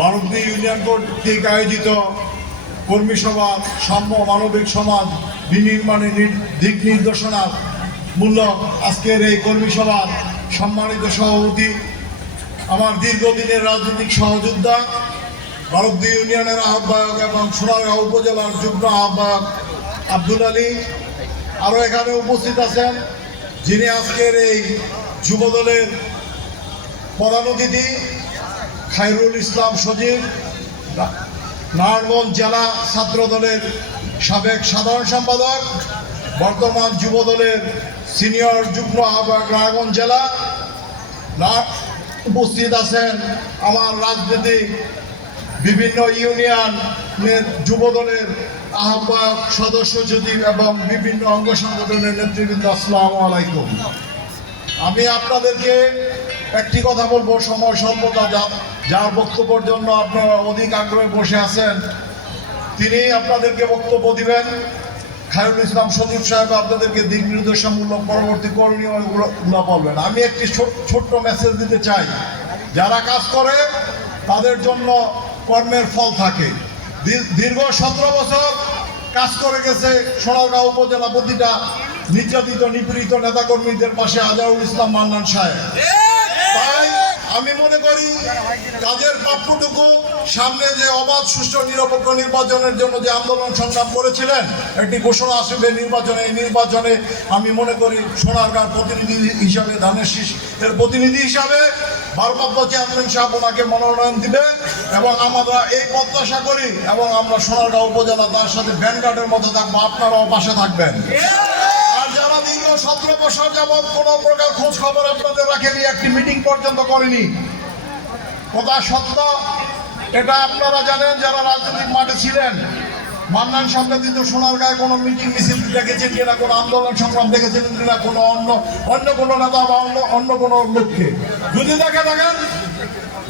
ভারতীয় ইউনিয়ন কর্তৃক আয়োজিত কর্মী সভা সাম্য মানবিক সমাজ বিনির্মাণের দিক নির্দেশনা মূলক আজকের এই কর্মী সভার সম্মানিত সভাপতি, আমার দীর্ঘদিনের রাজনৈতিক সহযোদ্ধা, ভারতীয় ইউনিয়নের আহ্বায়ক এবং সোনারগাঁও উপজেলার যুগ্ম আহ্বায়ক আব্দুল আলী, আরও এখানে উপস্থিত আছেন যিনি আজকের এই যুবদলের প্রধান অতিথি খায়রুল ইসলাম সজীব, নারায়ণগঞ্জ জেলা ছাত্র দলের সাবেক সাধারণ সম্পাদক, বর্তমান যুব দলের সিনিয়র যুগ্ম আহ্বায়ক নারায়ণগঞ্জ জেলা। উপস্থিত আছেন আমার রাজনৈতিক বিভিন্ন ইউনিয়নের যুব দলের আহ্বায়ক, সদস্য সচিব এবং বিভিন্ন অঙ্গ সংগঠনের নেতৃবৃন্দ। আসসালামু আলাইকুম। আমি আপনাদেরকে একটি কথা বলবো, সময় স্বল্পতা, যার বক্তব্যের জন্য আপনারা অধিক আগ্রহে বসে আছেন তিনি আপনাদেরকে বক্তব্য দিবেন। খায়রুল ইসলাম সজীব সাহেব আপনাদেরকে দিক নির্দেশমূলক পরবর্তী করণীয় বলবেন। আমি একটি ছোট্ট মেসেজ দিতে চাই, যারা কাজ করে তাদের জন্য কর্মের ফল থাকে। দীর্ঘ 17 বছর কাজ করে গেছে সোনারগাঁও উপজেলা প্রতিটা নির্যাতিত নিপীড়িত নেতাকর্মীদের পাশে আজহারুল ইসলাম মান্নান সাহেব। তাই আমি মনে করি কাজের প্রাপ্যটুকু সামনে যে অবাধ সুষ্ঠু নিরপেক্ষ নির্বাচনের জন্য যে আন্দোলন সংগ্রাম করেছিলেন, একটি ঘোষণা আসবে নির্বাচনে। এই নির্বাচনে আমি মনে করি সোনারগাঁর প্রতিনিধি হিসাবে, ধানের শীষ এর প্রতিনিধি হিসাবে ভারপ্রাপ্ত চেয়ারম্যান সাহেব ওনাকে মনোনয়ন দিবে এবং আমরা এই প্রত্যাশা করি এবং আমরা সোনারগাঁও উপজেলা তার সাথে ভ্যানগার্ডের মতো থাকবো, আপনারাও পাশে থাকবেন। যারা দীর্ঘ 17 বছর যাবৎ কোন প্রকার খোঁজ খবর আপনাদের রাখেনি, একটি মিটিং পর্যন্ত করেনি, কথা সত্য, এটা আপনারা জানেন যারা রাজনৈতিক মাঠে ছিলেন। মান্নান সাহেব কিন্তু সোনারগাঁয়ে কোনো মিটিং মিছিল দেখেছেন কিনা, কোনো আন্দোলন সংগ্রাম দেখেছিলেন কিনা, কোনো অন্য কোনো নেতা বা অন্য কোনো লোককে যদি দেখে থাকেন,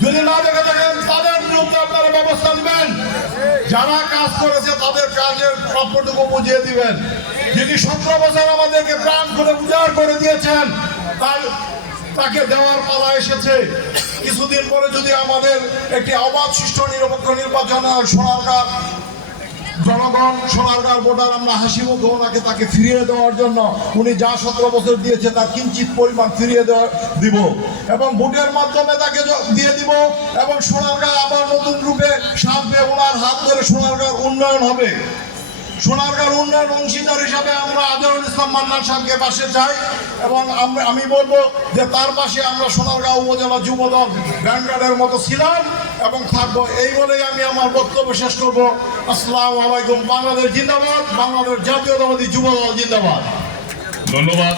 যদি না দেখে থাকেন তাদের বিরুদ্ধে আপনারা ব্যবস্থা নেবেন। যারা কাজ করেছে তাদের কাজের প্রাপ্যটুকু বুঝিয়ে দিবেন। যিনি 17 বছর আমাদেরকে প্রাণ করে উজাড় করে দিয়েছেন তাকে দেওয়ার পালা এসেছে। কিছুদিন পরে যদি আমাদের একটি অবাধ সুষ্ঠু নিরপেক্ষ নির্বাচন হয়, সোনারগাঁর জনগণ, সোনারগাঁর ভোটার আমরা হাসি মুখে ওনাকে তাকে ফিরিয়ে দেওয়ার জন্য উনি যা 17 বছর দিয়েছে তার কিঞ্চিত পরিমাণ ফিরিয়ে দিব এবং ভোটের মাধ্যমে তাকে দিয়ে দিব এবং সোনারগাঁ আবার নতুন রূপে সাজবে। ওনার হাত ধরে সোনারগাঁর উন্নয়ন হবে। সোনারগাঁর উন্নয়ন অংশীদার হিসাবে আমরা আজহারুল ইসলাম মান্নান সাহেবকে পাশে চাই এবং আমি বলবো যে তার পাশে আমরা সোনারগাঁও উপজেলা যুবদল ভ্যানগার্ডের মতো ছিলাম এবং থাকবো। এই বলেই আমি আমার বক্তব্য শেষ করবো। আসসালামু আলাইকুম। বাংলাদেশ জিন্দাবাদ, বাংলাদেশ জাতীয়তাবাদী যুবদল জিন্দাবাদ। ধন্যবাদ।